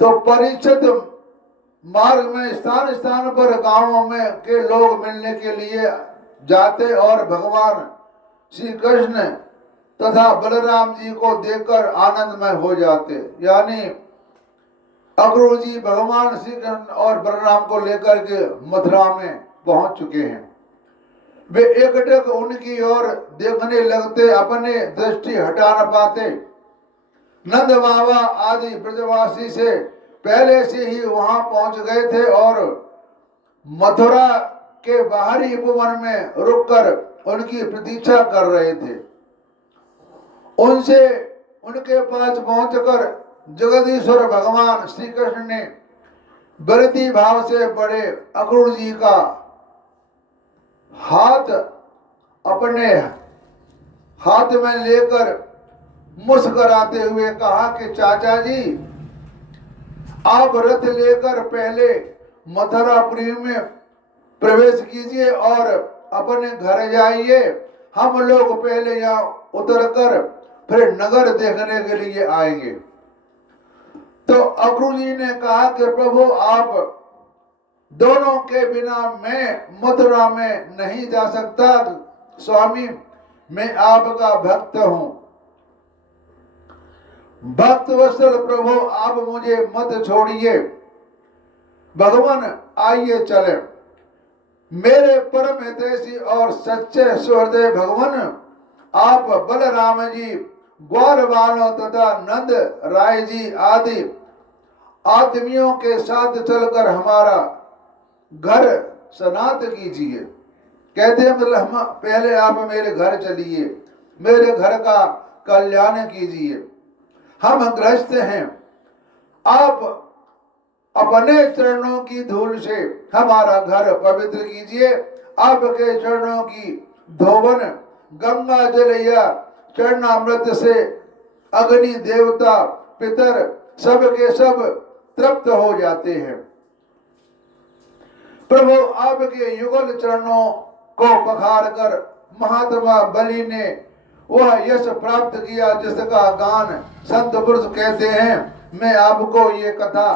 तो परीक्षित मार्ग में स्थान स्थान पर गांवों में के लोग मिलने के लिए जाते और भगवान श्री कृष्ण तथा बलराम जी को देखकर आनंदमय हो जाते। यानी अक्रूर जी भगवान श्री कृष्ण और बलराम को लेकर के मथुरा में पहुंच चुके हैं। वे एकटक उनकी ओर देखने लगते, अपने दृष्टि हटा न पाते। नंद बाबा आदि ब्रजवासी से पहले से ही वहां पहुंच गए थे और मथुरा के बाहरी उपवन में रुककर उनकी प्रतीक्षा कर रहे थे। उनसे उनके पास पहुंचकर जगदीश्वर भगवान श्री कृष्ण ने विरती भाव से बड़े अक्रूर जी का हाथ अपने हाथ में लेकर मुस्कुराते हुए कहा कि चाचा जी, आप रथ लेकर पहले मथुरापुरी में प्रवेश कीजिए और अपने घर जाइए। हम लोग पहले यहाँ उतरकर फिर नगर देखने के लिए आएंगे। तो अक्रूर जी ने कहा कि प्रभु, आप दोनों के बिना मैं मथुरा में नहीं जा सकता। स्वामी, मैं आपका भक्त हूं। भक्त वत्सल प्रभु, आप मुझे मत छोड़िए। भगवान, आइए चले। मेरे परम हितैषी और सच्चे सुहृदय भगवान, आप बलराम जी, ग्वाल बालों तथा नंद राय जी आदि आदमियों के साथ चलकर हमारा घर सनात कीजिए। कहते हैं मतलब हम पहले आप मेरे घर चलिए, मेरे घर का कल्याण कीजिए। हम ग्रस्त हैं, आप अपने चरणों की धूल से हमारा घर पवित्र कीजिए। आपके चरणों की धोवन गंगा जल या चरणामृत से अग्नि देवता पितर सब के सब तृप्त हो जाते हैं। प्रभु, आपके युगल चरणों को पखार कर महात्मा बलि ने वह यश प्राप्त किया जिसका गान संत पुरुष कहते हैं। मैं आपको ये कथा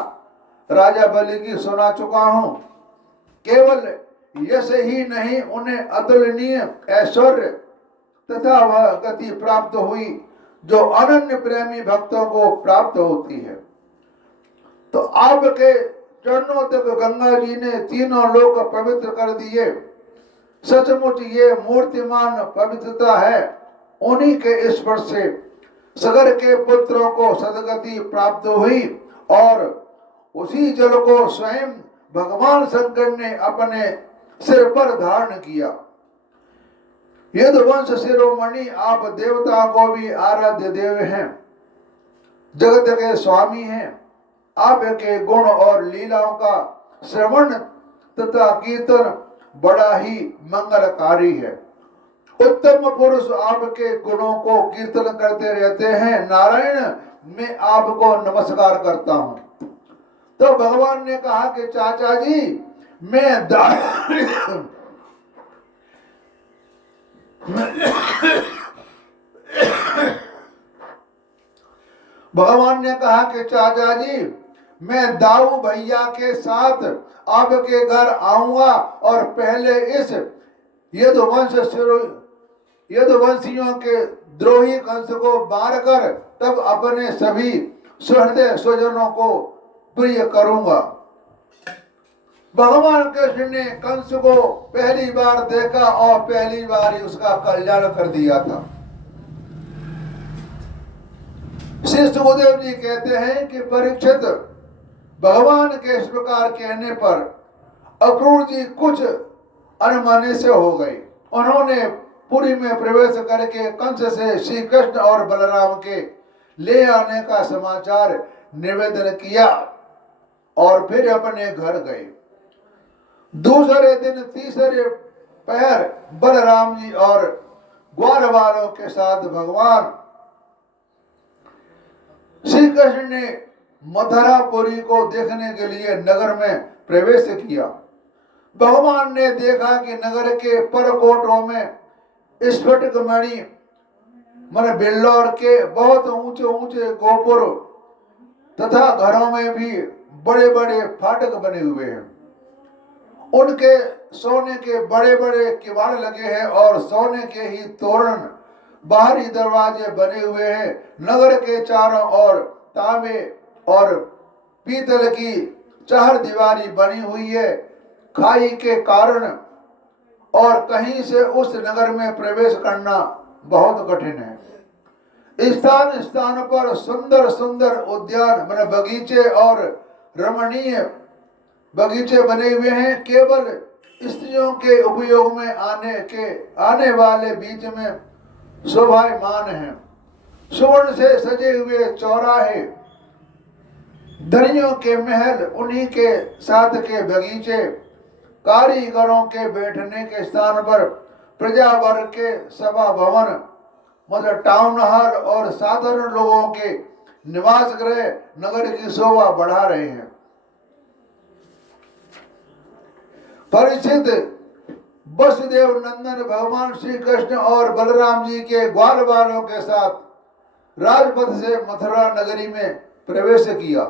राजा बलि की सुना चुका हूं। केवल यश ही नहीं, उन्हें अतुलनीय ऐश्वर्य तथा वह गति प्राप्त हुई जो अनन्य प्रेमी भक्तों को प्राप्त होती है। तो आपके चरणों तक गंगा जी ने तीनों लोक पवित्र कर दिए। सचमुच ये मूर्तिमान पवित्रता है। उन्हीं के स्पर्श से सगर के पुत्रों को सदगति प्राप्त हुई और उसी जल को स्वयं भगवान शंकर ने अपने सिर पर धारण किया। यदुवंश शिरोमणि, आप देवताओं को भी आराध्य देव हैं, जगत के स्वामी हैं। आपके गुण और लीलाओं का श्रवण तथा कीर्तन बड़ा ही मंगलकारी है। उत्तम पुरुष आपके गुणों को कीर्तन करते रहते हैं। नारायण, मैं आपको नमस्कार करता हूं। तो भगवान ने कहा कि चाचा जी, मैं भगवान ने कहा कि चाचा जी, मैं दाऊ भैया के साथ आपके घर आऊंगा और पहले इस यदुवंशियों के द्रोही कंस को मारकर तब अपने सभी सुहृदय स्वजनों को प्रिय करूंगा। भगवान कृष्ण ने कंस को पहली बार देखा और पहली बार ही उसका कल्याण कर दिया था। श्री सुखदेव जी कहते हैं कि परीक्षित, भगवान के इस प्रकार कहने पर अक्रूर जी कुछ अनमने से हो गए। उन्होंने पुरी में प्रवेश करके कंस से श्री कृष्ण और बलराम के ले आने का समाचार निवेदन किया और फिर अपने घर गए। दूसरे दिन तीसरे पहर बलराम जी और ग्वाल वालों के साथ भगवान श्री कृष्ण ने मथुरापुरी को देखने के लिए नगर में प्रवेश किया। भगवान ने देखा कि नगर के परकोटों में स्फटिक मणि मन बिल्लौर के बहुत ऊंचे ऊंचे गोपुर तथा घरों में भी बड़े बड़े फाटक बने हुए हैं। उनके सोने के बड़े बड़े किवाड़ लगे हैं और सोने के ही तोरण बाहरी दरवाजे बने हुए हैं। नगर के चारों ओर तांबे और पीतल की चार दीवारी बनी हुई है। खाई के कारण और कहीं से उस नगर में प्रवेश करना बहुत कठिन है। स्थान स्थान पर सुंदर सुंदर उद्यान माने बगीचे और रमणीय बगीचे बने हुए हैं। केवल स्त्रियों के उपयोग में आने वाले बीच में शोभायमान हैं। स्वर्ण से सजे हुए चौराहे, दरियों के महल, उन्हीं के साथ के बगीचे, कारीगरों के बैठने के स्थान पर प्रजा वर्ग के सभा भवन मतलब टाउन हॉल और साधारण लोगों के निवास गृह नगर की शोभा बढ़ा रहे हैं। परिचित वसुदेव नंदन भगवान श्री कृष्ण और बलराम जी के ग्वाल बालों के साथ राजपथ से मथुरा नगरी में प्रवेश किया।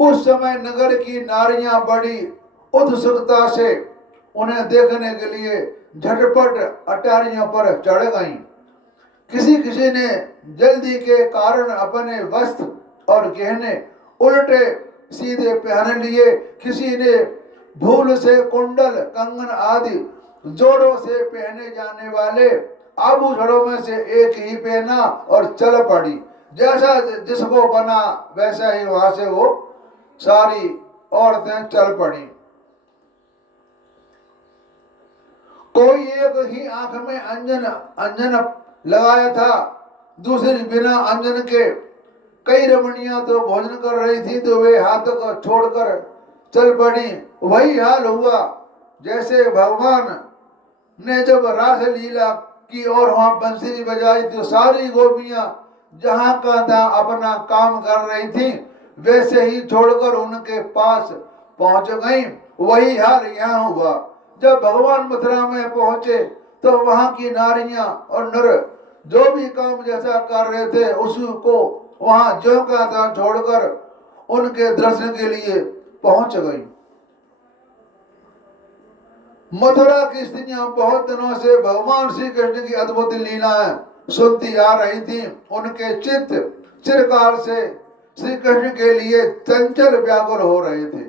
उस समय नगर की नारियां बड़ी उत्सुकता से उन्हें देखने के लिए झटपट अटारियों पर चढ़ गईं। किसी किसी ने जल्दी के कारण अपने वस्त्र और गहने उल्टे सीधे पहन लिए। किसी ने भूल से कुंडल, कंगन आदि जोड़ों से पहने जाने वाले आभूषणों में से एक ही पहना और चल पड़ी। जैसा जिसको बना वैसा ही वहां से वो सारी औरतें चल पड़ी। कोई एक ही आंख में अंजन लगाया था, दूसरी बिना अंजन के। कई रमणियां तो भोजन कर रही थी तो वे हाथ को छोड़कर चल पड़ी। वही हाल हुआ जैसे भगवान ने जब रास लीला की और वहां बंसुरी बजाई तो सारी गोपियां जहां का तहां अपना काम कर रही थी, वैसे ही छोड़कर उनके पास पहुंच गई। वही हाल यहाँ हुआ। जब भगवान मथुरा में पहुंचे तो वहां की नारियां और नर जो भी काम जैसा कर रहे थे उसको वहां ज्यों का त्यों छोड़कर उनके दर्शन के लिए पहुंच गई। मथुरा की स्त्रियां बहुत दिनों से भगवान श्री कृष्ण की अद्भुत लीलाएं सुनती आ रही थी। उनके चित्त चिरकाल से श्री कृष्ण के लिए चंचल व्याकुल हो रहे थे।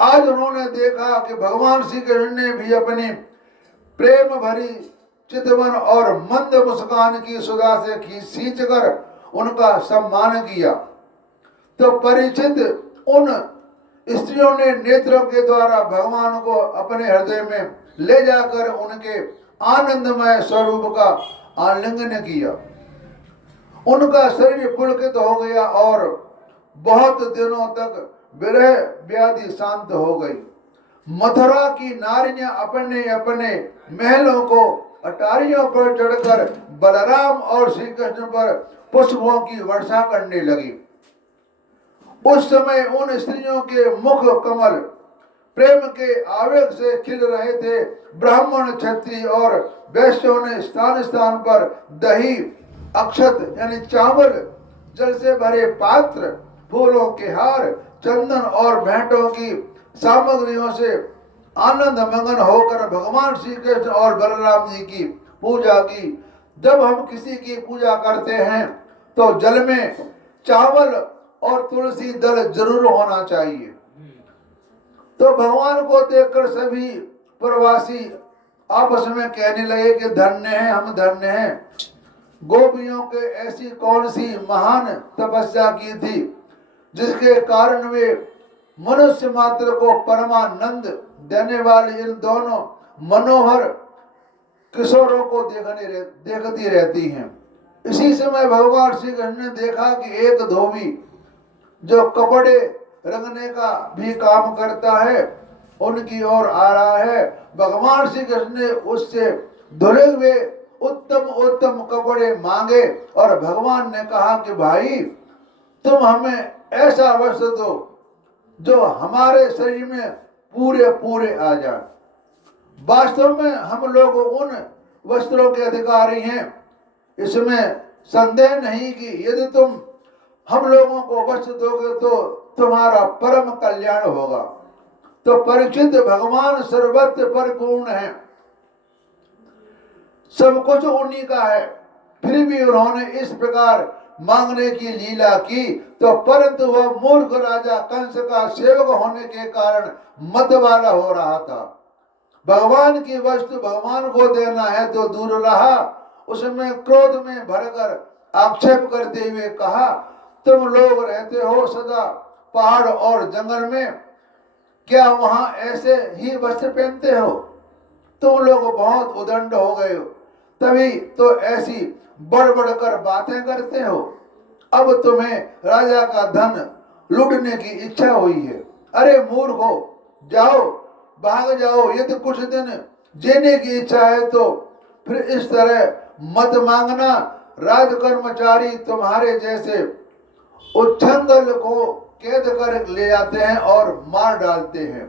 आज उन्होंने देखा कि भगवान श्री कृष्ण ने भी अपनी प्रेम भरी चितवन और मंद मुस्कान की सुधा से सींचकर उनका सम्मान किया। तो परिचित उन स्त्रियों ने नेत्रों के द्वारा भगवान को अपने हृदय में ले जाकर उनके आनंदमय स्वरूप का आलिंगन किया। उनका शरीर पुलकित हो गया और बहुत दिनों तक विरह व्याधि शांत हो गई। मथुरा की नारियां अपने अपने महलों को अटारियों पर चढ़कर बलराम और श्री कृष्ण पर पुष्पों की वर्षा करने लगी। उस समय उन स्त्रियों के मुख कमल प्रेम के आवेग से खिल रहे थे। ब्राह्मण, क्षत्रिय और वैश्यों ने स्थान स्थान पर दही, अक्षत यानी चावल, जल से भरे पात्र, फूलों के हार, चंदन और भेंटों की सामग्रियों से आनंद मगन होकर भगवान श्री कृष्ण और बलराम जी की पूजा की। जब हम किसी की पूजा करते हैं तो जल में चावल और तुलसी दल जरूर होना चाहिए। तो भगवान को देखकर सभी प्रवासी आपस में कहने लगे कि धन्य है, हम धन्य हैं। गोपियों के ऐसी कौन सी महान तपस्या की थी जिसके कारण वे मनुष्य मात्र को परमानंद देने वाले इन दोनों मनोहर किशोरों को देखती रहती हैं। इसी समय भगवान श्री कृष्ण ने देखा कि एक धोबी जो कपड़े रंगने का भी काम करता है उनकी ओर आ रहा है। भगवान श्री कृष्ण ने उससे धुले हुए उत्तम उत्तम कपड़े मांगे और भगवान ने कहा कि भाई तुम हमें ऐसा वस्त्र दो जो हमारे शरीर में पूरे पूरे आ जाए। वास्तव में हम लोग उन वस्त्रों के अधिकारी हैं, इसमें संदेह नहीं कि यदि तुम हम लोगों को वस्त्र दोगे तो तुम्हारा परम कल्याण होगा। तो परीक्षित भगवान सर्वत्र परिपूर्ण है, सब कुछ उन्हीं का है, फिर भी उन्होंने इस प्रकार मांगने की लीला की। तो परंतु वह मूर्ख राजा कंस का सेवक होने के कारण मत वाला हो रहा था। भगवान की वस्तु भगवान को देना है तो दूर रहा। उसमें क्रोध में भरकर आक्षेप करते हुए कहा, तुम लोग रहते हो सदा पहाड़ और जंगल में, क्या वहां ऐसे ही वस्त्र पहनते हो? तुम लोग बहुत उदंड हो गए हो, तभी तो ऐसी बढ़ बढ़कर बातें करते हो। अब तुम्हें राजा का धन लूटने की इच्छा हुई है। अरे मूर्खो, जाओ, भाग जाओ। यदि कुछ दिन जीने की इच्छा है तो फिर इस तरह मत मांगना। राज कर्मचारी तुम्हारे जैसे उच्छृंखल को कैद कर ले जाते हैं और मार डालते हैं,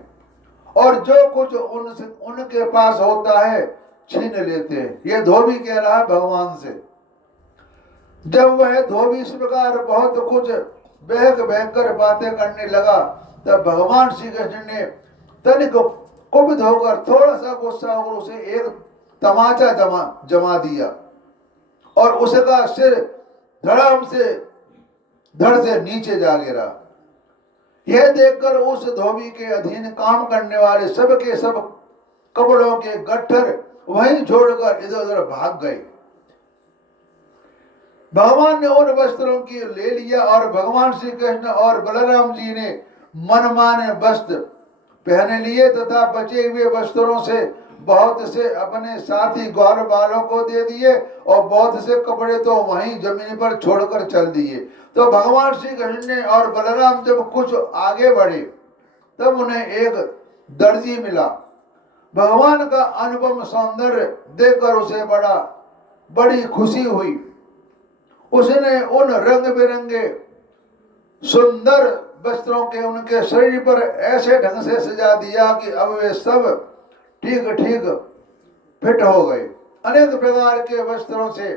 और जो कुछ उनसे उनके पास होता है छीन लेते हैं। ये धोबी कह रहा है भगवान से। जब वह धोबी इस प्रकार बहुत कुछ बहक बहक कर बातें करने लगा, तब भगवान श्री कृष्ण ने तनिक कुपित होकर, थोड़ा सा गुस्सा होकर उसे एक तमाचा जमा दिया और उसका सिर धड़ाम से धड़ से नीचे जा गिरा। यह देखकर उस धोबी के अधीन काम करने वाले सब के सब कपड़ों के गट्ठर वहीं छोड़कर इधर उधर भाग गए। भगवान ने उन वस्त्रों की ले लिया और भगवान श्री कृष्ण और बलराम जी ने मनमाने वस्त्र पहने लिए तथा बचे हुए वस्त्रों से बहुत से अपने साथी ग्वाल बालों को दे दिए और बहुत से कपड़े तो वहीं जमीन पर छोड़कर चल दिए। तो भगवान श्री कृष्ण ने और बलराम जब कुछ आगे बढ़े तब उन्हें एक दर्जी मिला। भगवान का अनुपम सौंदर्य देखकर उसे बड़ी खुशी हुई। उसने उन रंग बिरंगे सुंदर वस्त्रों के उनके शरीर पर ऐसे ढंग से सजा दिया कि अब वे सब ठीक ठीक फिट हो गए। अनेक प्रकार के वस्त्रों से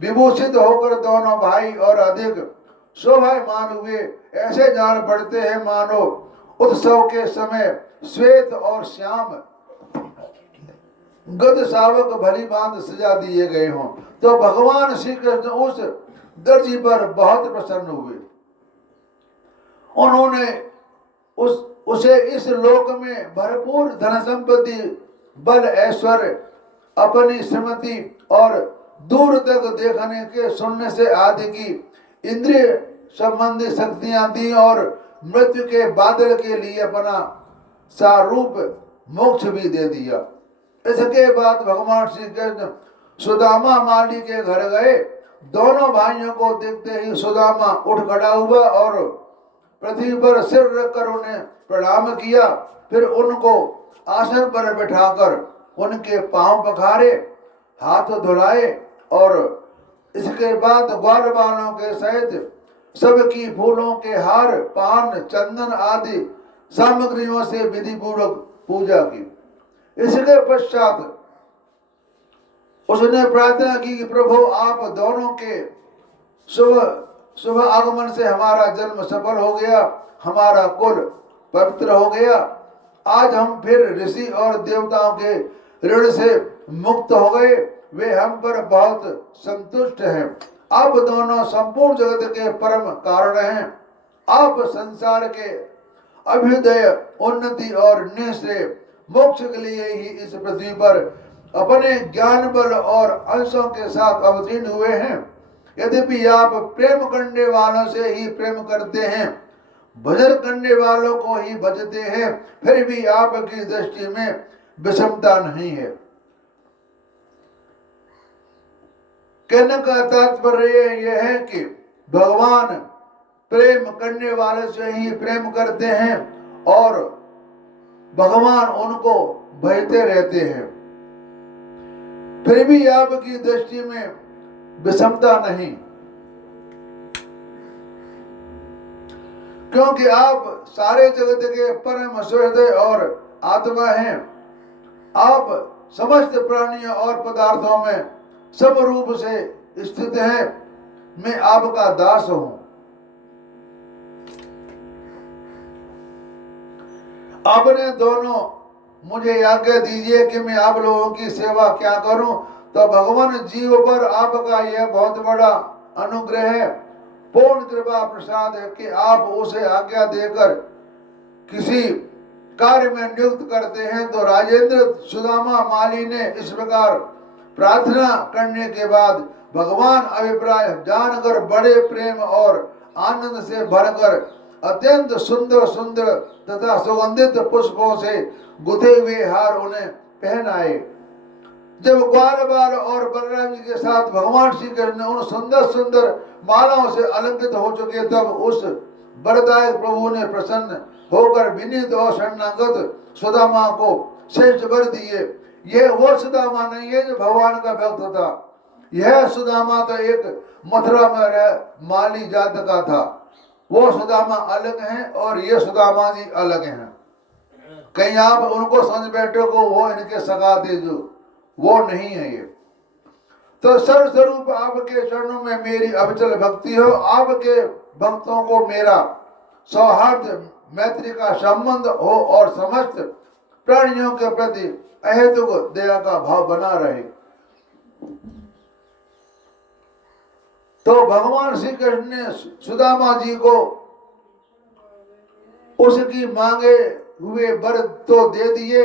विभूषित होकर दोनों भाई और अधिक शोभायमान हुए। ऐसे जान पड़ते हैं मानो उत्सव के समय श्वेत और श्याम गद शावक भली भांति सजा दिए गए हों। तो भगवान श्री कृष्ण उस दर्जी पर बहुत प्रसन्न हुए। उन्होंने उसे इस लोक में भरपूर धन संपत्ति, बल, ऐश्वर्य, अपनी श्रीमती और दूर तक देखने के सुनने से आदि की इंद्रिय संबंधी शक्तियां दी और मृत्यु के बादल के लिए अपना सारूप मोक्ष भी दे दिया। इसके बाद भगवान श्री कृष्ण सुदामा माली के घर गए। दोनों भाइयों को देखते ही सुदामा उठ खड़ा हुआ और पृथ्वी पर सिर रखकर उन्हें प्रणाम किया। फिर उनको आसन पर बैठाकर उनके पांव पखारे, हाथ धुलाए और इसके बाद ग्वाल बालों के सहित सबकी फूलों के हार, पान, चंदन आदि सामग्रियों से विधि पूर्वक पूजा की। इसके पश्चात उसने प्रार्थना की कि प्रभु आप दोनों के शुभ आगमन से हमारा जन्म सफल हो गया, हमारा कुल पवित्र हो गया। आज हम फिर ऋषि और देवताओं के ऋण से मुक्त हो गए। वे हम पर बहुत संतुष्ट हैं। आप दोनों संपूर्ण जगत के परम कारण हैं। आप संसार के अभ्युदय, उन्नति और निश्चय मोक्ष के लिए ही इस पृथ्वी पर अपने ज्ञान बल और अंशों के साथ अवतीर्ण हुए हैं। यद्यपि आप प्रेम करने वालों से ही प्रेम करते हैं, भजन करने वालों को ही भजते हैं, फिर भी आपकी दृष्टि में विषमता नहीं है। कहने का तात्पर्य यह है कि भगवान प्रेम करने वाले से ही प्रेम करते हैं और भगवान उनको भजते रहते हैं, फिर भी आपकी दृष्टि में विषमता नहीं, क्योंकि आप सारे जगत के परम हृदय और आत्मा हैं। आप समस्त प्राणियों और पदार्थों में सब रूप से स्थित हैं। मैं आपका दास हूं। आपने दोनों मुझे आज्ञा दीजिए कि मैं आप लोगों की सेवा क्या करूं। तो भगवान जीव पर आपका यह बहुत बड़ा अनुग्रह है, पूर्ण कृपा प्रसाद है कि आप उसे आज्ञा देकर किसी कार्य में नियुक्त करते हैं। तो राजेंद्र सुदामा माली ने इस प्रकार प्रार्थना करने के बाद भगवान अभिप्राय जानकर बड़े प्रेम और आनंद से भरकर अत्यंत सुंदर सुंदर तथा सुगंधित पुष्पों से गुथे हुए हार उन्हें पहनाए। जब ग्वाल बाल और बलराम जी के साथ भगवान श्री कृष्ण उन सुंदर सुंदर मालाओं से अलंकृत हो चुके, तब उस वरदायक प्रभु ने प्रसन्न होकर विनीत और शरणागत सुदामा को श्रेष्ठ वर दिए। यह वो सुदामा नहीं है जो भगवान का भक्त था, यह सुदामा तो एक मथुरा में रह माली जात का था। वो सुदामा अलग हैं और ये सुदामा जी अलग हैं। कहीं आप उनको समझ बैठे को वो इनके सगा थे, जो वो नहीं है ये। तो सर्वस्वरूप आपके चरणों में मेरी अविचल भक्ति हो। आपके भक्तों को मेरा सौहार्द मैत्री का संबंध हो और समस्त प्राणियों के प्रति अहेतुक दया का भाव बना रहे। तो भगवान श्री कृष्ण ने सुदामा जी को उसकी मांगे हुए वर तो दे दिए,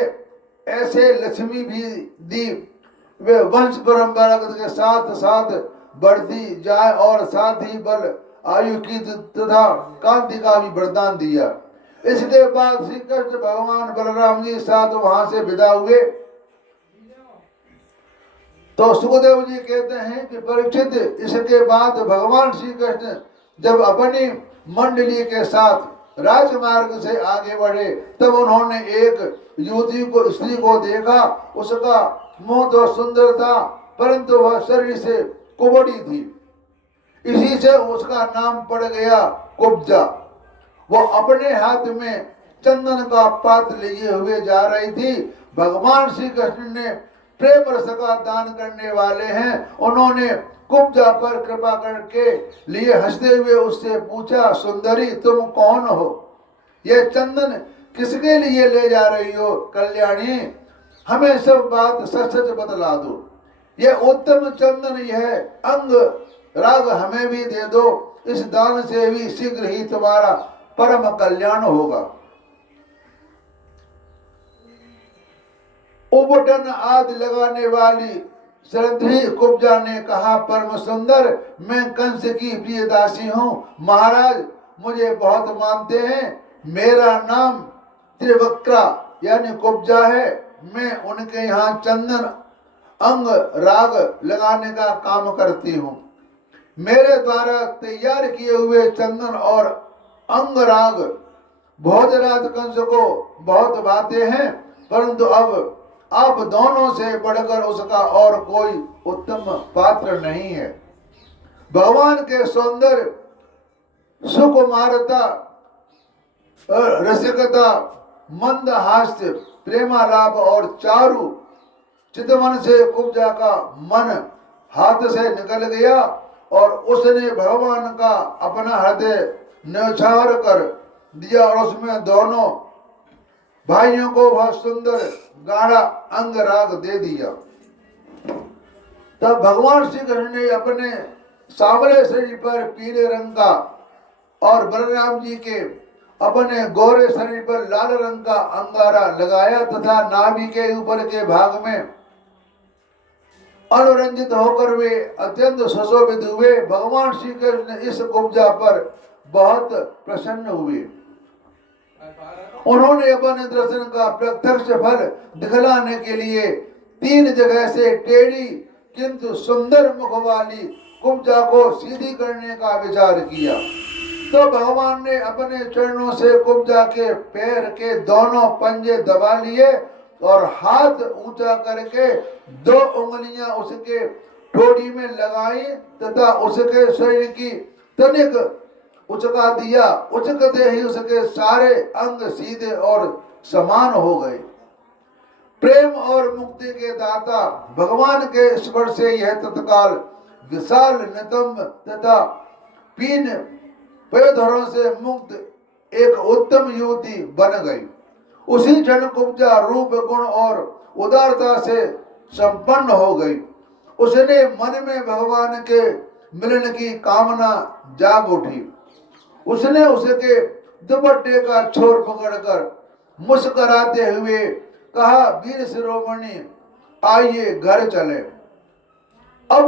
ऐसे लक्ष्मी भी दी। वे वंश परंपरा के साथ साथ बढ़ती जाए और साथ ही बल आयु की तथा कांति का भी वरदान दिया। इसके बाद श्री कृष्ण भगवान बलराम जी साथ वहां से विदा हुए। तो सुखदेव जी कहते हैं कि परीक्षित, इसके बाद भगवान श्री कृष्ण जब अपनी मंडली के साथ राजमार्ग से आगे बढ़े, तब उन्होंने एक युवती को स्त्री को देखा। उसका मुंह तो सुंदर था, परंतु वह शरीर से कुबड़ी थी। इसी से उसका नाम पड़ गया कुब्जा। वो अपने हाथ में चंदन का पात्र लिए हुए जा रही थी। भगवान श्री कृष्ण ने प्रेम रस का दान करने वाले हैं, उन्होंने कुब्जा पर कृपा करके लिए हंसते हुए उससे पूछा, सुंदरी तुम कौन हो? ये चंदन किसके लिए ले जा रही हो? कल्याणी, हमें सब बात सच सच बतला दो। ये उत्तम चंदन, यह अंग राग हमें भी दे दो। इस दान से भी शीघ्र ही तुम्हारा परम कल्याण होगा। उबटन आदि लगाने वाली श्रद्धि कुब्जा ने कहा, परम सुंदर, मैं कंस की प्रिय दासी हूँ। महाराज मुझे बहुत मानते हैं। मेरा नाम त्रिवक्रा यानी कुब्जा है। मैं उनके यहाँ चंदन अंग राग लगाने का काम करती हूँ। मेरे द्वारा तैयार किए हुए चंदन और अंग राग भोजराज कंस को बहुत भाते हैं, परंतु अब आप दोनों से बढ़कर उसका और कोई उत्तम पात्र नहीं है। भगवान के सौंदर्य, सुकुमारता, रसिकता, मंद हास्य, प्रेमालाप और चारु चितवन से कुब्जा का मन हाथ से निकल गया और उसने भगवान का अपना हृदय न्यौछावर कर दिया और उसमें दोनों भाइयों को वह सुंदर गाढ़ा अंग राग दे दिया। तब भगवान श्री कृष्ण ने अपने सांवले शरीर पर पीले रंग का और बलराम जी के अपने गोरे शरीर पर लाल रंग का अंगारा लगाया तथा नाभि के ऊपर के भाग में अनुरंजित होकर वे अत्यंत सुशोभित हुए। भगवान श्री कृष्ण इस कुब्जा पर बहुत प्रसन्न हुए। उन्होंने अपने दर्शन का प्रत्यक्ष फल दिखलाने के लिए 3 जगह से टेढ़ी किंतु सुंदर मुख वाली कुब्जा को सीधी करने का विचार किया। तो भगवान ने अपने चरणों से कुब्जा के पैर के दोनों पंजे दबा लिए और हाथ ऊंचा करके 2 उंगलियां उसके ठोड़ी में लगाई तथा उसके शरीर की तनिक उचका दिया। उचकते ही उसके सारे अंग सीधे और समान हो गए। प्रेम और मुक्ति के दाता भगवान के स्पर्श से यह तत्काल विशाल नितंब तथा पीन पैधरों से मुक्त एक उत्तम युवती बन गई। उसी क्षण कुब्जा रूप गुण और उदारता से संपन्न हो गई। उसने मन में भगवान के मिलन की कामना जाग उठी। उसने उसके दुपट्टे का छोर पकड़कर मुस्कुराते हुए कहा, वीर शिरोमणि आइए घर चले। अब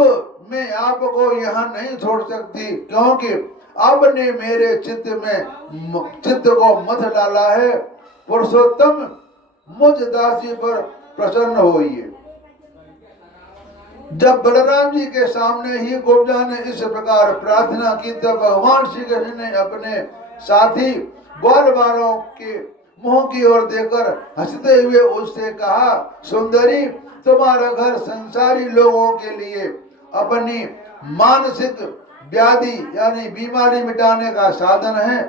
मैं आपको यहाँ नहीं छोड़ सकती, क्योंकि आपने मेरे चित्त को मथ डाला है। पुरुषोत्तम मुझ दासी पर प्रसन्न होइए। जब बलराम जी के सामने ही कुब्जा ने इस प्रकार प्रार्थना की, तब भगवान श्री कृष्ण ने अपने साथी ग्वाल बालों के मुंह की ओर देखकर हंसते हुए उससे कहा, सुंदरी, तुम्हारा घर संसारी लोगों के लिए अपनी मानसिक व्याधि यानी बीमारी मिटाने का साधन है।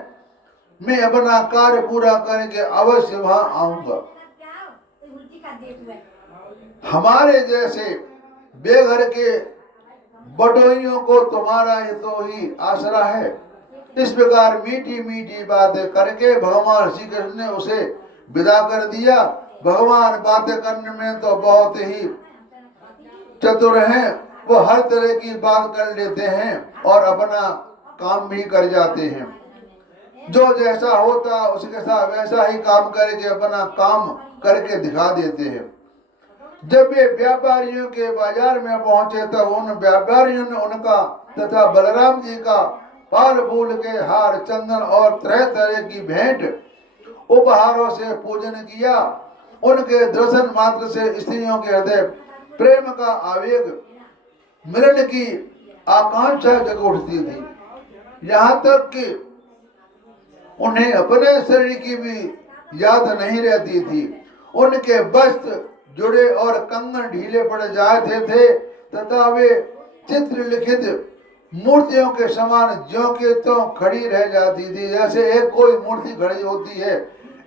मैं अपना कार्य पूरा करके अवश्य वहां आऊंगा। हमारे जैसे बेघर के बटोइयों को तुम्हारा तो ही आसरा है। इस प्रकार मीठी मीठी बातें करके भगवान श्री कृष्ण ने उसे विदा कर दिया। भगवान बातें करने में तो बहुत ही चतुर हैं। वो हर तरह की बात कर लेते हैं और अपना काम भी कर जाते हैं। जो जैसा होता उसके साथ वैसा ही काम करके अपना काम करके दिखा देते हैं। जब वे व्यापारियों के बाजार में पहुंचे तब उन व्यापारियों ने उनका तथा बलराम जी का पाल फूल के हार, चंदन और तरह तरह की भेंट उपहारों से पूजन किया। उनके दर्शन मात्र से स्त्रियों के हृदय प्रेम का आवेग, मिलन की आकांक्षा जग उठती थी। यहाँ तक कि उन्हें अपने शरीर की भी याद नहीं रहती थी। उनके वस्त्र जुड़े और कंगन ढीले पड़ जाते थे तथा वे चित्र लिखित मूर्तियों के समान ज्यों के त्यों खड़ी रह जाती थी। जैसे एक कोई मूर्ति खड़ी होती है,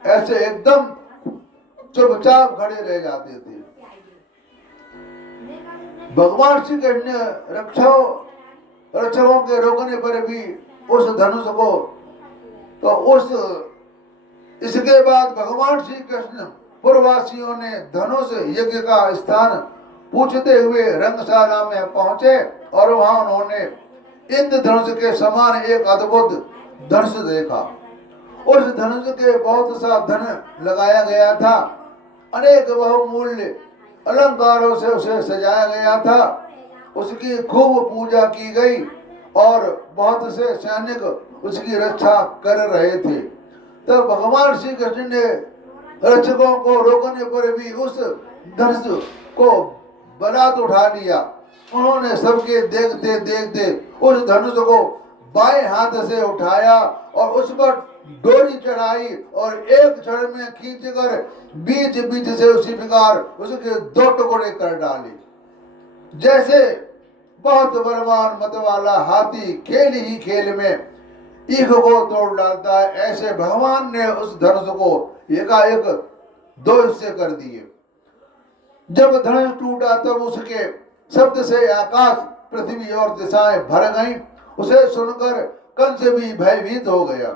ऐसे एकदम चुपचाप खड़े रह जाते थे। भगवान श्री कृष्ण ने रक्षकों के रोकने पर भी उस धनुष को इसके बाद भगवान श्री कृष्ण पूर्ववासियों ने धनुष यज्ञ का स्थान पूछते हुए रंगशाला में पहुंचे और वहां उन्होंने इंद्रधनुष के समान एक अद्भुत धनुष देखा। उस धनुष के बहुत सा धन लगाया गया था। अनेक बहुमूल्य अलंकारों से उसे सजाया गया था। उसकी खूब पूजा की गई और बहुत से सैनिक उसकी रक्षा कर रहे थे। तब भगवान श्री कृष्ण ने रक्षकों को रोकने पर भी उस धनुष को बरात उठा लिया। उन्होंने सबके देखते देखते उस धनुष को बाएं हाथ से उठाया और उस पर डोरी चढ़ाई और एक क्षण में खींचकर बीच बीच से उसी प्रकार उसके दो टुकड़े कर डाले। जैसे बहुत बलवान मत वाला हाथी खेल ही खेल में ईख को तोड़ डालता है, ऐसे भगवान ने उस धनुष को एकाएक दो हिस्से कर दिए। जब धनुष टूटा तब उसके शब्द से आकाश, पृथ्वी और दिशाएं भर गईं। उसे सुनकर कंस भी भयभीत हो गया।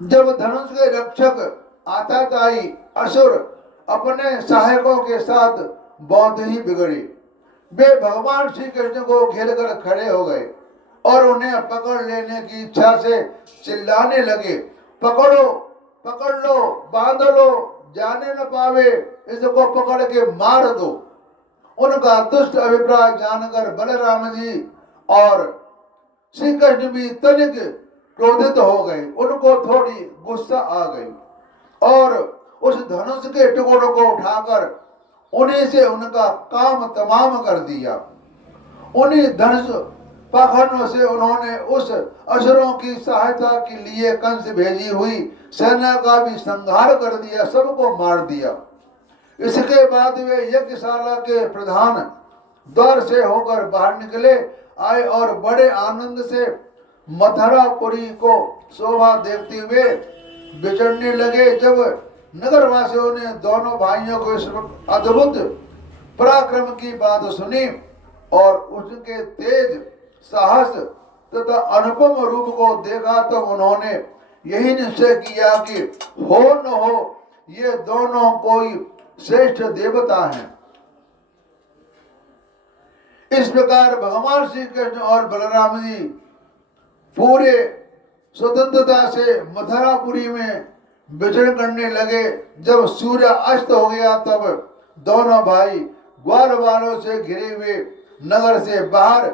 जब धनुष के रक्षक आताताई असुर अपने सहायकों के साथ बहुत ही बिगड़े। वे भगवान श्री कृष्ण को घेरकर खड़े हो गए और उन्हें पकड़ लेने की इच्छा से चिल्लाने लगे, पकड़ो, पकड़ लो, बांध लो, जाने न पावे, इसको पकड़ के मार दो। उनका दुष्ट अभिप्राय जानकर बलराम जी और श्री कृष्ण भी तनिक क्रोधित हो गए। उनको थोड़ी गुस्सा आ गई और उस धनुष के टुकड़ों को उठाकर उन्हीं से उनका काम तमाम कर दिया। उन्हीं धनुष पाखंडों से उन्होंने उस असुरों की सहायता के लिए कंस भेजी हुई सेना का भी संहार कर दिया, सबको मार दिया। इसके बाद वे यज्ञशाला के प्रधान द्वार से होकर बाहर निकले आए और बड़े आनंद से मथुरापुरी को शोभा देखते हुए विचरने लगे। जब नगरवासियों ने दोनों भाइयों को इस अद्भुत पराक्रम की बात सुनी और उसके तेज साहस तथा अनुपम रूप को देखा, तो उन्होंने यही निश्चय किया कि हो न हो ये दोनों कोई श्रेष्ठ देवता हैं। इस प्रकार भगवान श्री कृष्ण और बलराम जी पूरे स्वतंत्रता से मथुरापुरी में विचरण करने लगे। जब सूर्य अस्त हो गया तब दोनों भाई ग्वाल वालों से घिरे हुए नगर से बाहर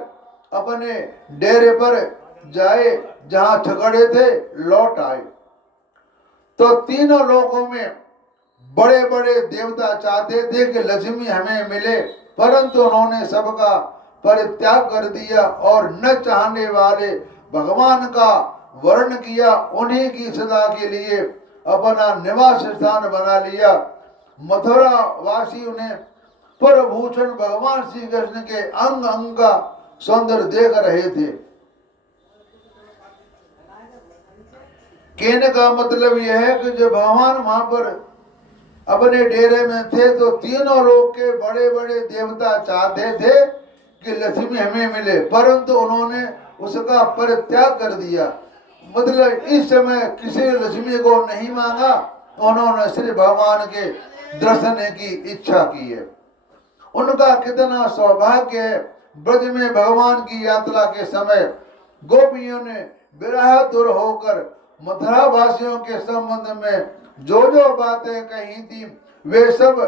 अपने डेरे पर जाए जहां ठगड़े थे लौट आए। तो तीनों लोकों में बड़े बड़े देवता चाहते थे कि लक्ष्मी हमें मिले, परंतु उन्होंने सबका परित्याग कर दिया और न चाहने वाले भगवान का वर्ण किया। उन्हीं की सदा के लिए अपना निवास स्थान बना लिया। मथुरा वासी उन्हें परभूषण भगवान श्री कृष्ण के अंग अंग का सौंदर्य देख रहे थे। कहने का मतलब यह है कि जब भगवान वहां पर अपने डेरे में थे तो तीनों लोग के बड़े बड़े देवता चाहते थे कि लक्ष्मी हमें मिले, परंतु उन्होंने उसका परित्याग कर दिया। मतलब इस समय किसी ने लक्ष्मी को नहीं मांगा, उन्होंने श्री भगवान के दर्शन की इच्छा की है। उनका कितना सौभाग्य है। ब्रज में भगवान की यात्रा के समय गोपियों ने विरह दूर होकर मथुरा वासियों के संबंध में जो जो बातें कही थी वे सब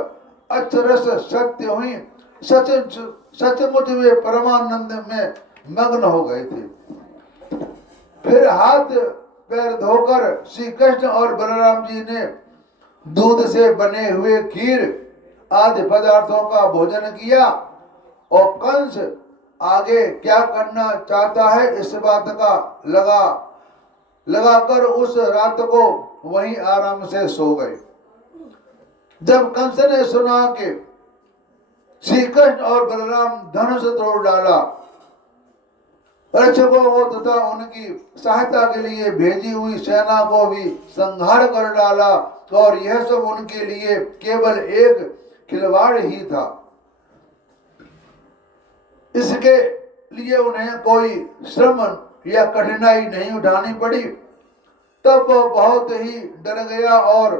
अक्षरश सत्य हुई। सचमुच वे परमानंद में मग्न हो गए थे। फिर हाथ पैर धोकर श्री कृष्ण और बलराम जी ने दूध से बने हुए खीर आदि पदार्थों का भोजन किया और कंस आगे क्या करना चाहता है इस बात का लगाकर उस रात को वहीं आराम से सो गए। जब कंस ने सुना कि श्री कृष्ण और बलराम धनुष तोड़ डाला, रक्षकों को तथा उनकी सहायता के लिए भेजी हुई सेना को भी संहार कर डाला और यह सब उनके लिए केवल एक खिलवाड़ ही था, इसके लिए उन्हें कोई श्रम या कठिनाई नहीं उठानी पड़ी। तब वह बहुत ही डर गया और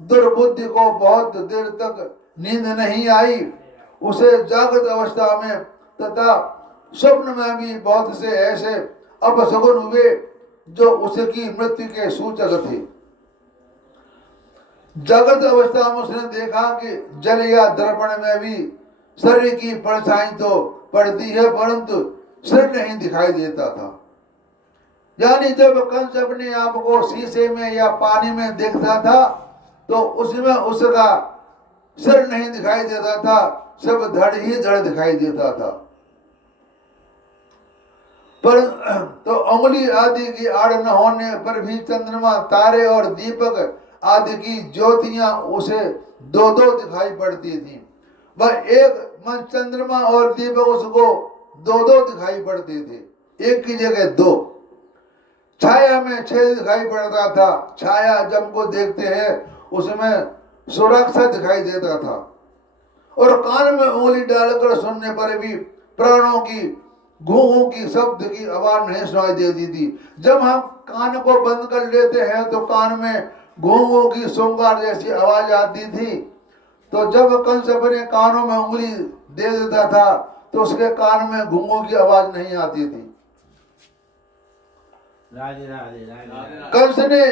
दुर्बुद्धि को बहुत देर तक नींद नहीं आई। उसे जागृत अवस्था में तथा स्वप्न में भी बहुत से ऐसे अपशगुन हुए जो उसकी मृत्यु के सूचक थे। जागृत अवस्था में उसने देखा कि जल या दर्पण में भी शरीर की परछाई तो पड़ती है परंतु सिर नहीं दिखाई देता था। यानी जब कंस अपने आप को शीशे में या पानी में देखता था तो उसमें उसका सिर नहीं दिखाई देता था, सब धड़ ही धड़ दिखाई देता था। पर तो उंगली आदि की आड़ न होने पर भी चंद्रमा तारे और दीपक आदि की ज्योतियां उसे दो दो दिखाई पड़ती थी। वह एक मन चंद्रमा और दीपक उसको दो दो दिखाई पड़ते थे, एक की जगह दो। छाया में छेद दिखाई पड़ता था, छाया जब को देखते हैं उसमें सुरक्षा दिखाई देता था। और कान में उंगली डालकर सुनने पर भी प्राणों की घूं की शब्द की आवाज नहीं सुनाई देती थी। जब हम कान को बंद कर लेते हैं तो कान में घूंघों की सुंगार जैसी आवाज आती थी। तो जब कंस अपने कानों में उंगली दे देता था तो उसके कान में घूंघों की आवाज नहीं आती थी। कंस ने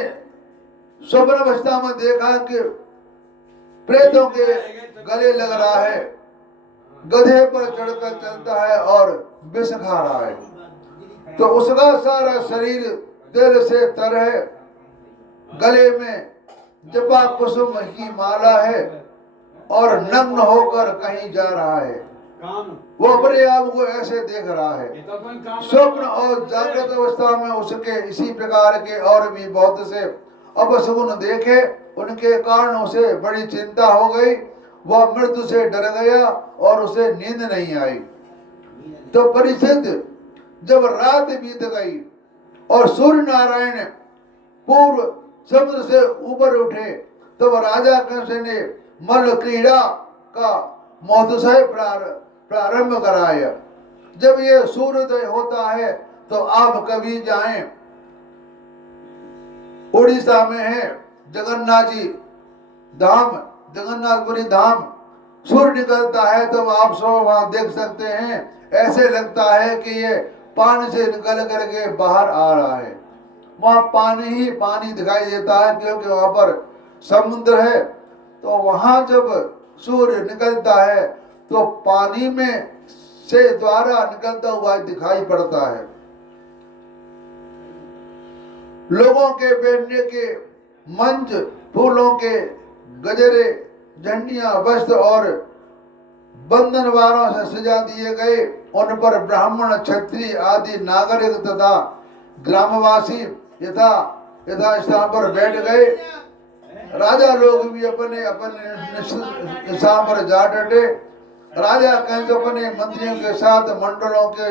स्वप्न अवस्था में देखा कि प्रेतों के गले लग रहा है, गधे पर चढ़कर चलता है और विष खा रहा है। तो उसका सारा शरीर दिल से तर है, गले में जपा कुसुम की माला है और नग्न होकर कहीं जा रहा है। वो अपने आप को ऐसे देख रहा है। स्वप्न और जागृत अवस्था में उसके इसी प्रकार के और भी बहुत से अपशगुन देखे, उनके कारण उसे बड़ी चिंता हो गई। वह मृत्यु से डर गया और उसे नींद नहीं आई। तो परिस्थिति जब रात बीत गई और सूर्य नारायण पूर्व समुद्र से ऊपर उठे तब राजा कंस ने मल्ल क्रीड़ा का महोत्सव प्रारंभ कराया। जब ये सूर्योदय होता है तो आप कभी जाएं उड़ीसा में है जगन्नाथ जी धाम, जगन्नाथपुरी धाम। सूर्य निकलता है तब आप सब वहां देख सकते हैं, ऐसे लगता है कि ये पानी से निकल करके बाहर आ रहा है। वहां पानी ही पानी दिखाई देता है, क्योंकि वहां पर समुद्र है। तो वहां जब सूर्य निकलता है तो पानी में से द्वारा निकलता हुआ दिखाई पड़ता है। लोगों के बैठने के मंच फूलों के गजरे, झंडियां, वस्त्र और बंधनवारों से सजा दिए गए। उन पर ब्राह्मण, क्षत्रिय आदि नागरिक तथा ग्रामवासी यथा यथा स्थान पर बैठ गए। राजा लोग भी अपने अपने स्थान पर जा डटे। राजा कंस अपने मंत्रियों के साथ मंडलों के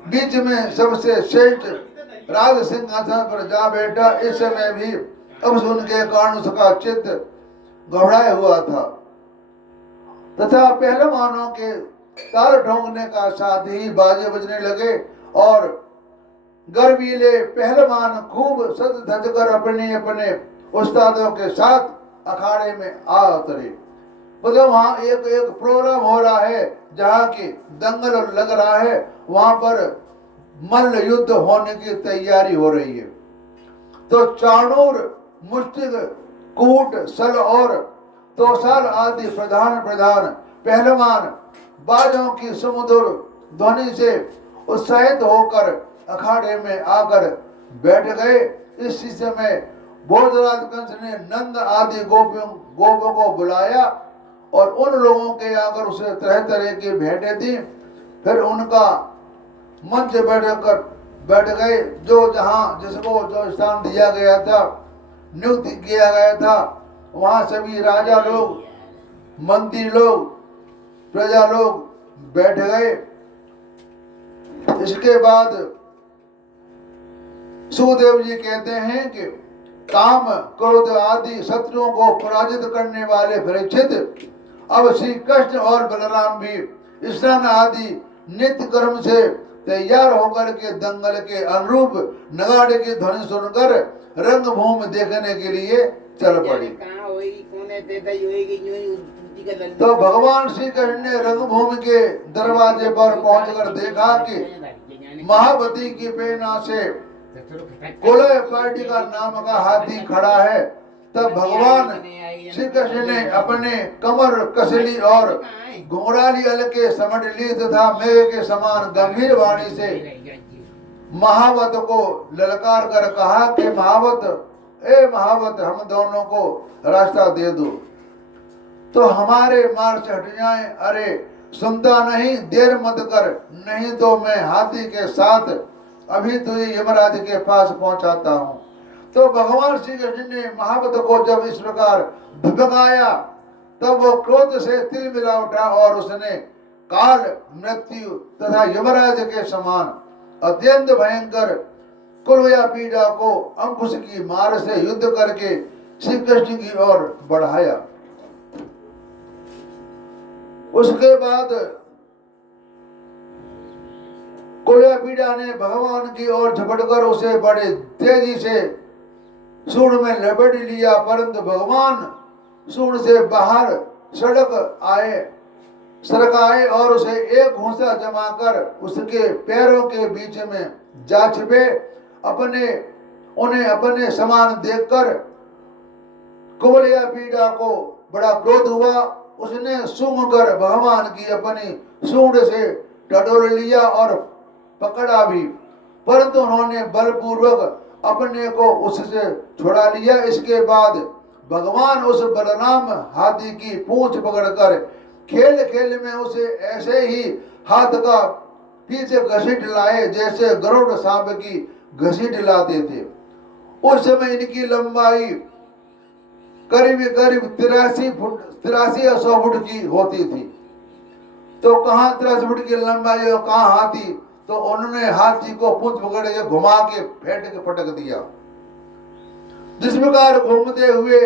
बीच में सबसे श्रेष्ठ राज सिंहासन पर जा बैठा। इस समय भी अब सुन के कारण उसका चित्त घबराया हुआ था तथा पहलवानों के ताल ठोंकने का साथ ही बाजे बजने लगे और गर्वीले पहलवान खूब सज धज कर अपने अपने उस्तादों के साथ अखाड़े में आ उतरे। मतलब वहां एक एक प्रोग्राम हो रहा है जहाँ की दंगल लग रहा है, वहां पर मल्ल युद्ध होने की तैयारी हो रही है। तो चाणूर, मुष्टिक, कूट, सल और तोसाल आदि प्रधान प्रधान पहलवान बाजों की सुमधुर ध्वनि से उत्साहित होकर अखाड़े में आकर बैठ गए। इस समय भोजराज कंस ने नंद आदि गोपों को बुलाया और उन लोगों के आकर उसे तरह तरह की भेंटें दी। फिर उनका मंच बैठ गए, जो जहां जिसको जो स्थान दिया गया था, नियुक्त किया गया था, वहां सभी राजा लोग, मंत्री लोग, प्रजा लोग बैठ गए। इसके बाद सुखदेव जी कहते हैं कि काम, क्रोध आदि शत्रुओं को पराजित करने वाले परीक्षित अब श्री कृष्ण और बलराम भी स्नान आदि नित्य कर्म से तैयार होकर के दंगल के अनुरूप नगाड़े की ध्वनि सुनकर रंगभूमि देखने के लिए चल पड़ी। तो भगवान श्री कृष्ण ने रंगभूमि के दरवाजे पर पहुंचकर देखा कि महावती की प्रेरणा से कुलय पार्टी का नाम का हाथी खड़ा है। तब भगवान श्री कृष्ण ने अपने कमर कसली और घुंघराली अलके समझ ली तथा मेघ के समान गंभीर वाणी से महावत को ललकार कर कहा कि महावत, ए महावत, हम दोनों को रास्ता दे दो तो हमारे मार्ग से हट जाएं। अरे सुनता नहीं, देर मत कर, नहीं तो मैं हाथी के साथ अभी तुझे यमराज के पास पहुंचाता हूं। तो भगवान श्री कृष्ण ने महावत को जब इस प्रकार धमकाया तब वो क्रोध से तिल मिला उठा और उसने काल, मृत्यु तथा यमराज के समान अत्यंत भयंकर कुलया पीड़ा को अंकुश की मार से युद्ध करके श्री कृष्ण की ओर बढ़ाया। उसके बाद कुलया पीड़ा ने भगवान की ओर झपटकर उसे बड़े तेजी से सूंड में लपेट लिया, परंतु भगवान सूंड से बाहर सड़क आए और उसे एक घूंसा जमाकर उसके पैरों के बीच में जा छिपे। उन्हें अपने समान देखकर कुवलया पीड़ा को बड़ा क्रोध हुआ। उसने सूंघ कर भगवान की अपनी सूंड से टटोल लिया और पकड़ा भी, परंतु उन्होंने बलपूर्वक अपने को उससे छुड़ा लिया। इसके बाद भगवान उस बलराम हाथी की पूंछ पकड़कर खेल खेल में उसे ऐसे ही हाथ का पीछे घसीट लाए जैसे गरुड़ सांप की घसीट लाते थे। उस समय इनकी लंबाई करीब 83 या 100 फुट की होती थी। तो कहाँ 83 फुट की लंबाई और कहाँ हाथी, तो उन्होंने हाथी को पूंछ पकड़ के घुमा के फेंट के पटक दिया। जिस प्रकार घूमते हुए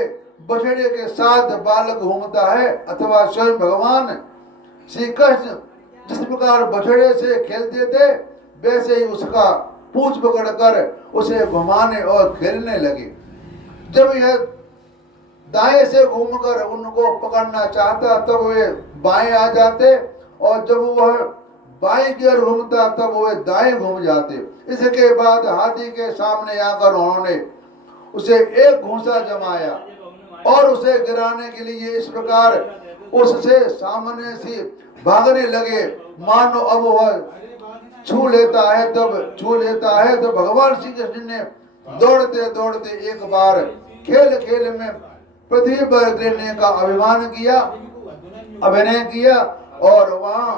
बछड़े के साथ बालक घूमता है अथवा स्वयं भगवान श्री कृष्ण जिस प्रकार बछड़े से खेलते थे, वैसे ही उसका पूंछ पकड़कर उसे घुमाने और खेलने लगे। जब यह दाएं से घूमकर उनको पकड़ना चाहता तब वे बाएं आ जाते, और जब वह बाएं की ओर घूमता तब वे दाएं घूम जाते। इसके बाद हाथी के सामने आकर उन्होंने उसे एक घूंसा जमाया और उसे गिराने के लिए इस प्रकार उससे सामने से भागने लगे, मानो अब वह छू लेता है तो भगवान श्री कृष्ण ने दौड़ते दौड़ते एक बार खेल खेल में पृथ्वी पर गिरने का अभिनय किया और वहां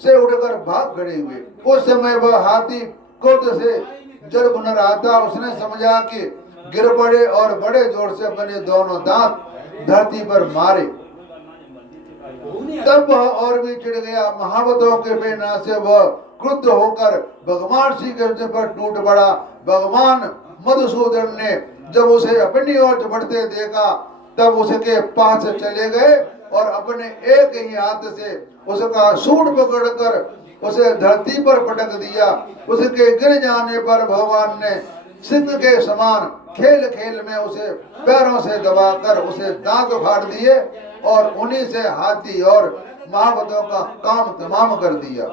से उड़कर भाग खड़े हुए। उस समय वह हाथी क्रोध से जल भुन रहा था। उसने समझा कि गिर पड़े और बड़े जोर से अपने दोनों दांत धरती पर मारे। तब वह और भी चिढ़ गया। महावतों के बेना से वह क्रुद्ध होकर भगवान श्री कृष्ण पर टूट पड़ा। भगवान मधुसूदन ने जब उसे अपनी ओर बढ़ते देखा तब उसके पास चले गए और अपने एक ही हाथ से उसका सूंड पकड़कर उसे धरती पर पटक दिया। उसके गिर जाने पर भगवान ने सिंह के समान खेल खेल में उसे पैरों से दबाकर उसे दांत उखाड़ दिए और उन्हीं से हाथी और महावतों का काम तमाम कर दिया।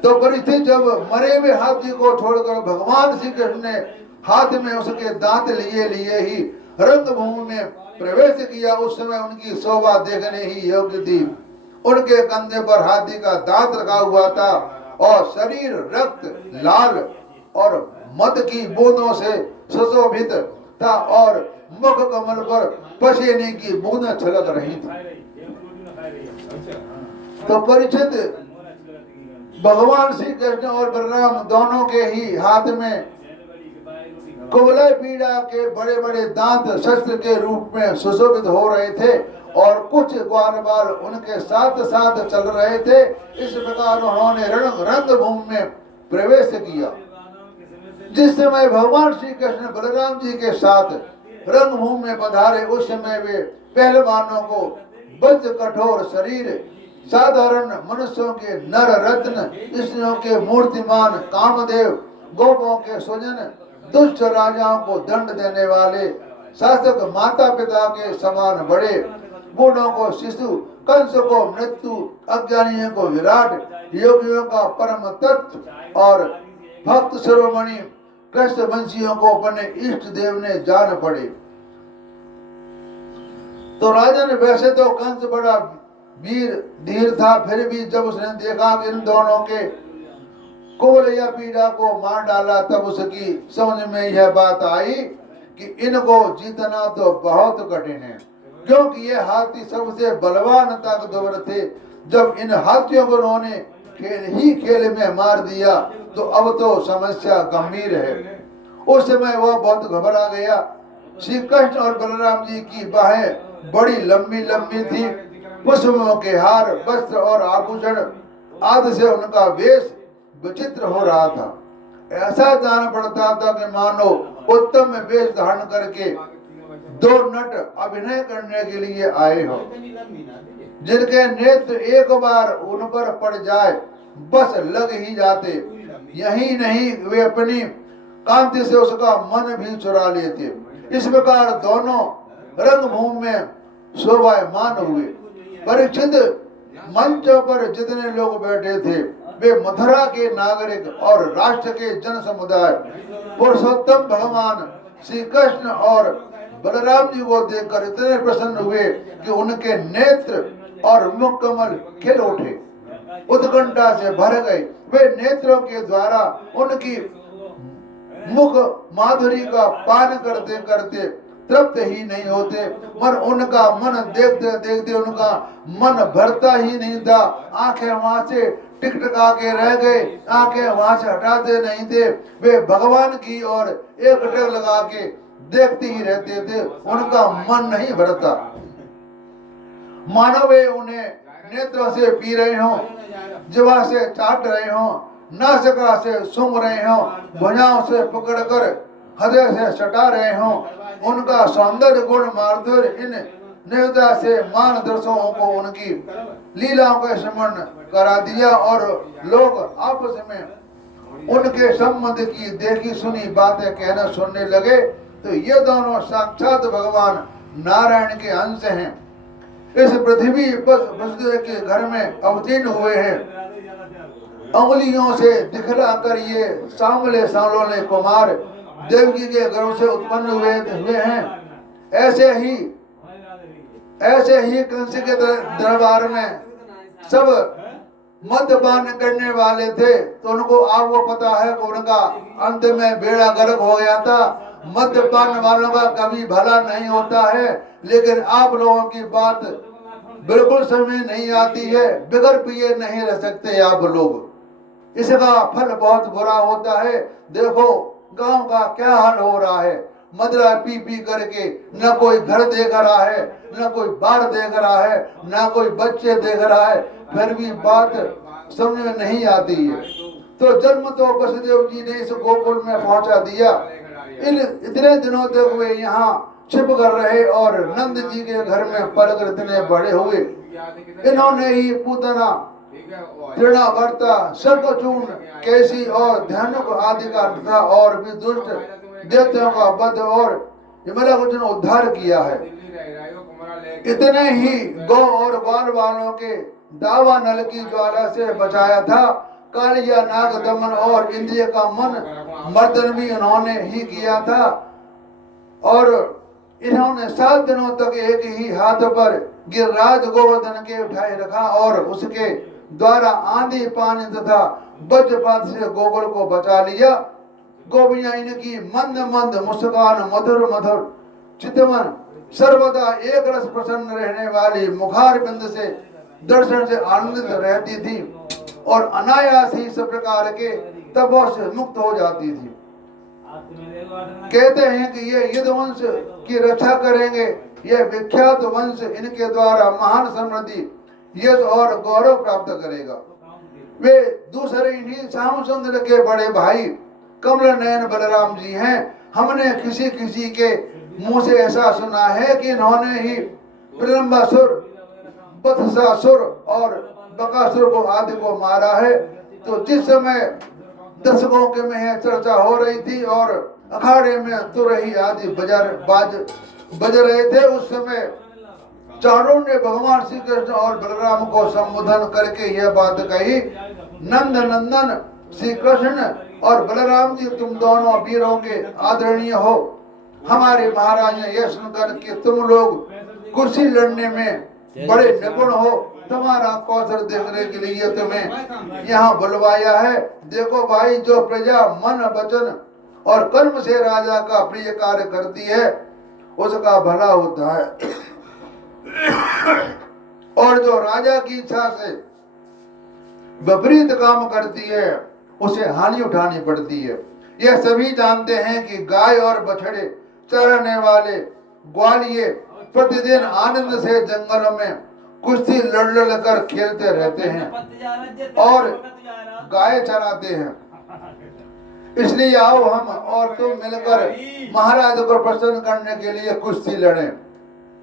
तो परिस्थिति जब मरे हुए हाथी को छोड़कर भगवान श्री कृष्ण ने हाथ में उसके दांत लिए ही रंगभूमि में प्रवेश किया, उस समय उनकी शोभा देखने ही योग्य थी। उनके कंधे पर हाथी का दांत रखा हुआ था और शरीर रक्त लाल और मद की बूंदों से सुशोभित था और मुख कमल पर पसीने की बूंदें छलक रही थी। तो परिचित भगवान श्री कृष्ण और बलराम दोनों के ही हाथ में कुवलय पीड़ा के बड़े बड़े दांत शस्त्र के रूप में सुशोभित हो रहे थे और कुछ ग्वाल बाल उनके साथ साथ चल रहे थे। इस प्रकार उन्होंने रंगभूमि में प्रवेश किया। जिस समय भगवान श्री कृष्ण बलराम जी के साथ रंगभूमि में पधारे उस समय वे पहलवानों को वज्र कठोर शरीर, साधारण मनुष्यों के नर रत्न, स्त्रियों के मूर्तिमान कामदेव, गोपों के स्वजन, दुष्ट राजाओं को दंड देने वाले, शासक माता पिता के समान बड़े, बूढ़ों को शिशु, कंस को मृत्यु, अज्ञानियों को विराट, योगियों का परम तत्व और भक्त शिरोमणि कृष्ण वंशियों को अपने इष्ट देव ने जान पड़े। तो राजा ने वैसे तो कंस बड़ा वीर धीर था, फिर भी जब उसने देखा कि इन दोनों के कुवलया पीड़ा को मार डाला तब उसकी समझ में यह बात आई कि इनको जीतना तो बहुत कठिन है, क्योंकि ये हाथी सबसे बलवान ताकतवर थे। जब इन हाथियों को उन्होंने खेल में मार दिया तो अब तो समस्या गंभीर है। उस समय वह बहुत घबरा गया। श्री कृष्ण और बलराम जी की बाहें बड़ी लंबी लंबी थी। पुष्पों के हार, वस्त्र और आभूषण आदि से उनका वेश विचित्र हो रहा था। ऐसा जान पड़ता था कि मानो उत्तम वेश धारण करके दो नट अभिनय करने के लिए आए हो, जिनके नेत्र एक बार उन पर पड़ जाए बस लग ही जाते। यही नहीं, वे अपनी कांति से उसका मन भी चुरा लेते। इस प्रकार दोनों रंगभूमि में शोभायमान हुए। परीक्षित मंचों पर जितने लोग बैठे थे वे मथुरा के नागरिक और राष्ट्र के जन समुदाय पुरुषोत्तम भगवान श्री कृष्ण और बलराम जी को देखकर इतने प्रसन्न हुए कि उनके नेत्र और मुख कमल खिल उठे, उत्कंठा से भर गए। वे नेत्रों के द्वारा उनकी मुख माधुरी का पान करते करते तृप्त ही नहीं होते, पर उनका मन देखते देखते उनका मन भरता ही नहीं था। आंखें वहां से टिकटिका के रह गए, आंखें वहां से हटाते नहीं थे। वे भगवान की ओर एक टक लगा के देखते ही रहते थे, उनका मन नहीं भरता। मानो वे उन्हें नेत्रों से पी रहे हों, जिह्वा से चाट रहे हों, नासिका से सूंघ रहे हों, भुजाओं से पकड़कर हृदय से सटा रहे हों। उनका सौंदर्य गुण माधुर्य इन निविदा से मान दर्शकों को उनकी लीलाओं का स्मरण करा दिया और लोग आपस में उनके संबंध की देखी सुनी बातें कहना सुनने लगे तो ये दोनों साक्षात भगवान नारायण के अंश हैं। इस पृथ्वी वसुदेव के घर में अवतीर्ण हुए हैं। उंगलियों से दिखलाकर ये सांवले सांवले कुमार देवकी के गर्भ से उत्पन्न हुए हैं। ऐसे ही कंस के दरबार में सब मद्यपान करने वाले थे तो उनको आप वो पता है कि उनका अंत में बेड़ा गर्क हो गया था। मद्यपान वालों का कभी भला नहीं होता है, लेकिन आप लोगों की बात बिल्कुल समझ नहीं आती है। बगैर पिए नहीं रह सकते आप लोग। इसका फल बहुत बुरा होता है। देखो गांव का क्या हाल हो रहा है। मदरा पी पी करके न कोई घर देख रहा है, न कोई बाढ़ देख रहा है, न कोई बच्चे देख रहा है, फिर भी बात समझ में नहीं आती है। तो जन्म तो वसुदेव जी ने इस गोकुल में पहुंचा दिया। इतने दिनों तक वे यहाँ छिप कर रहे और नंद जी के घर में पलकर इतने बड़े हुए। इन्होंने ही पूतना, तृणावर्ता, सर्वचूर्ण, केसी और ध्यानुक आदि का तथा और भी दुष्ट देवताओं का वध और हिमालय को उद्धार किया है। इतने ही गौ और बाल वालों के दावा नल की ज्वाला से बचाया था। कालिया नाग दमन और इंद्रिय का मन मर्दन भी इन्होंने ही किया था। और इन्होंने 7 दिनों तक एक ही हाथ पर गिरिराज गोवर्धन के उठाए रखा और उसके द्वारा आंधी पानी तथा वज्रपात से गोकुल को बचा लिया। गोपियां इनकी मंद मंद मुस्कान, मधुर मधुर चितवन, सर्वदा एक रस प्रसन्न रहने वाली मुखार बिंद से दर्शन से आनंदित रहती थी और अनायास ही सब प्रकार के तपों से मुक्त हो जाती थी। कहते हैं कि ये यदुवंश की रक्षा करेंगे। यह विख्यात वंश इनके द्वारा महान समृद्धि, यश और गौरव प्राप्त करेगा। वे दूसरे ही श्याम सुंदर के बड़े भाई कमल नयन बलराम जी हैं। हमने किसी किसी के मुंह से ऐसा सुना है कि इन्होंने ही प्रलंबासुर, बत्सासुर और बकासुर को आदि को मारा है। तो जिस समय दर्शकों के में चर्चा हो रही थी और अखाड़े में तुरही आदि बज रहे थे, उस समय चारों ने भगवान श्री कृष्ण और बलराम को संबोधन करके यह बात कही, नंद नंदन श्री कृष्ण और बलराम जी, तुम दोनों वीरों के आदरणीय हो। हमारे महाराज ने यह सुनकर कि तुम लोग कुर्सी लड़ने में बड़े निपुण हो, तुम्हारा कौशल देखने के लिए तुम्हें यहाँ बुलवाया है। देखो भाई, जो प्रजा मन वचन और कर्म से राजा का प्रिय कार्य करती है उसका भला होता है, और जो राजा की इच्छा से विपरीत काम करती है उसे हानि उठानी पड़ती है। यह सभी जानते हैं कि गाय और बछड़े चराने वाले ग्वालिये प्रतिदिन आनंद से जंगलों में कुश्ती लड़ कर खेलते रहते हैं और गाय चराते हैं। इसलिए आओ हम और तुम मिलकर महाराज को प्रसन्न करने के लिए कुश्ती लड़ें।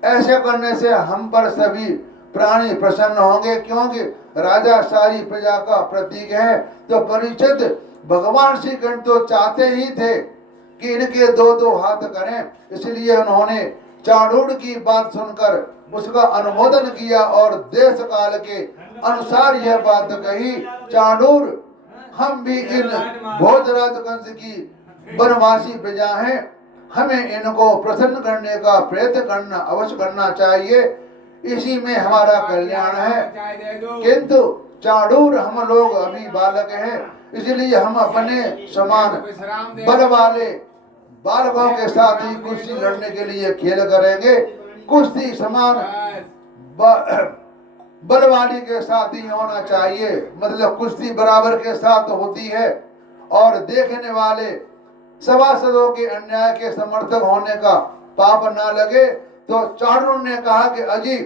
ऐसे करने से हम पर सभी प्राणी प्रसन्न होंगे, क्योंकि राजा सारी प्रजा का प्रतीक है। तो परीक्षित भगवान श्री कृष्ण तो चाहते ही थे कि इनके 2-2 हाथ करें, इसलिए उन्होंने चाणूर की बात सुनकर उसका अनुमोदन किया और देश काल के अनुसार यह बात कही, चाणूर, हम भी इन भोजराज कंस की वनवासी प्रजा हैं, हमें इनको प्रसन्न करने का प्रयत्न अवश्य करना चाहिए, इसी में हमारा कल्याण है। किंतु चाणूर, हम लोग अभी बालक हैं, इसलिए हम अपने समान बल वाले बालकों के साथ ही कुश्ती लड़ने के लिए खेल करेंगे। कुश्ती समान बल वाली के साथ ही होना चाहिए, मतलब कुश्ती बराबर के साथ होती है और देखने वाले सभासदों के अन्याय के समर्थक होने का पाप ना लगे। तो चाणूर ने कहा कि अजी,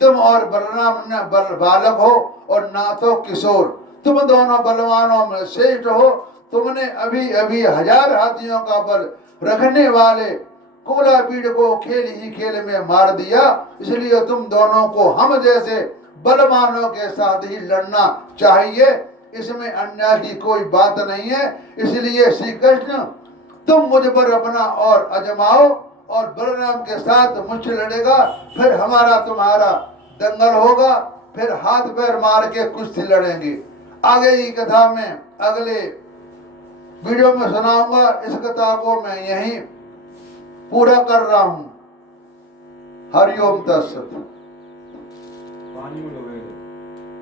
तुम और बलराम न बालक हो और ना तो किशोर, तुम दोनों बलवानों में श्रेष्ठ हो। तुमने अभी अभी 1000 हाथियों का बल रखने वाले कोलाबीड़ को खेल ही खेल में मार दिया, इसलिए तुम दोनों को हम जैसे बलवानों के साथ ही लड़ना चाहिए। इसमें अन्याय की कोई बात नहीं है। इसलिए श्री कृष्ण तुम मुझ पर अपना और अजमाओ और बलराम के साथ मुझसे लड़ेगा, फिर हमारा तुम्हारा दंगल होगा, फिर हाथ पैर मार के कुश्ती लड़ेंगे। आगे की कथा में अगले वीडियो में सुनाऊंगा। इस कथा को मैं यहीं पूरा कर रहा हूं। हरिओम तत्सत। पानी में डूबे